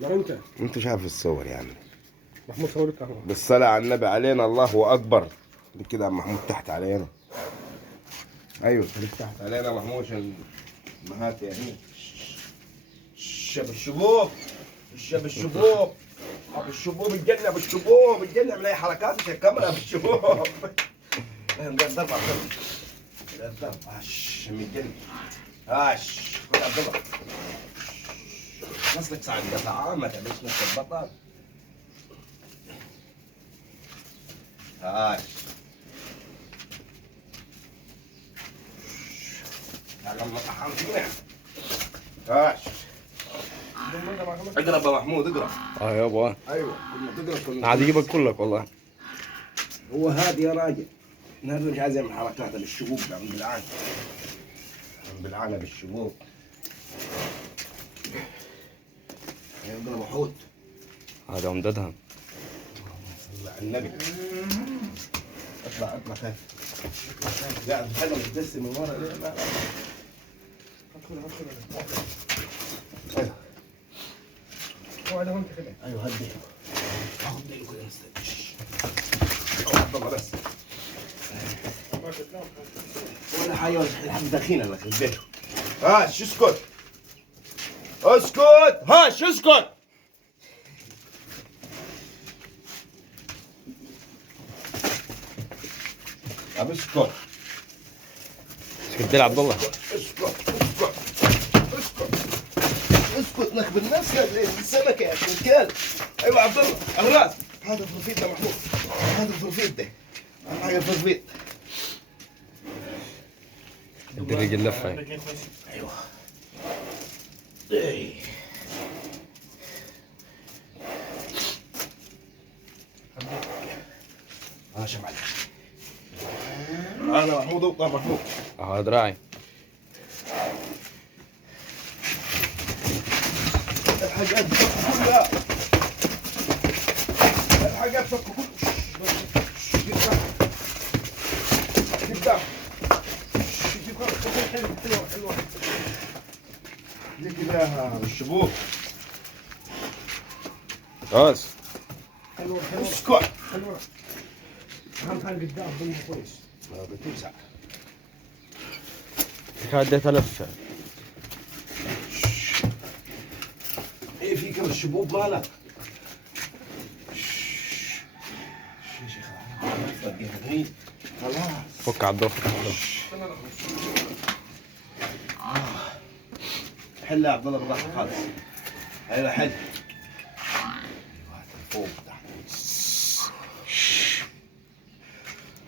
لا انت انت شايف الصور يا عم. محمود صورتها اهو. بالصلاة على النبي علينا، الله اكبر. كده يا محمود تحت علينا. ايوه خليك تحت علينا محمود عشان امهات يا هنا. الشباب الشبوب ابو الشبوب الجنة، ابو الشبوب الجنة من اي حركات عشان الكاميرا ابو الشبوب. قاعد ضرب عبد الله، قاعد ضرب هاش من الجنة. هاش خد عبد الله، نصلك ساعة قطعة ما تعملش نفس البطل. هاش تعال الله طحن فينا. هاش اقرب يا محمود اقرب. يابا ايوه كنا تقرب عاد يجيبك كلك والله. هو هادي يا راجل. نرجع زي من حركات بالشبوب عم بالعانة، عم بالعانة بالشبوب. ايوه اقرب حوت. هذا امددها. صل على النبي. اطلع خايف. قاعد بحلم متدسم من ورا ليه؟ لا ادخل. ايوه اقعد وانت كده. ايوه هدي. اخذ ديله كده مستنيش. عبد الله بس. ولا حاجه ولا حد دخينا لك البيت. هاش اسكت. اسكت هاش اسكت. طب اسكت. اسكت عبد الله. اسكت نخبر نفسك السمكه يا اخي الكلب. ايوه عبد الله الراس. هذا فرفيت يا محمود، هذا فرفيت ده. هاي فرفيت. الدريق اللفه. ايوه ايه ماشي معلم. انا محمود وطلع محمود. دراعي. الحاجات تفك كلها، الحاجات تفك كلها. حلوة ليه كده الشبوب. راس. حلوه اسكت. حلوه. اهم حاجه قدام ضمن كويس. بتوسع. اديتها لفه. ايه في كم الشبوب مالك؟ خلاص فك عبد الله. حل يا عبد الله بالراحه خالص. ايوه حل.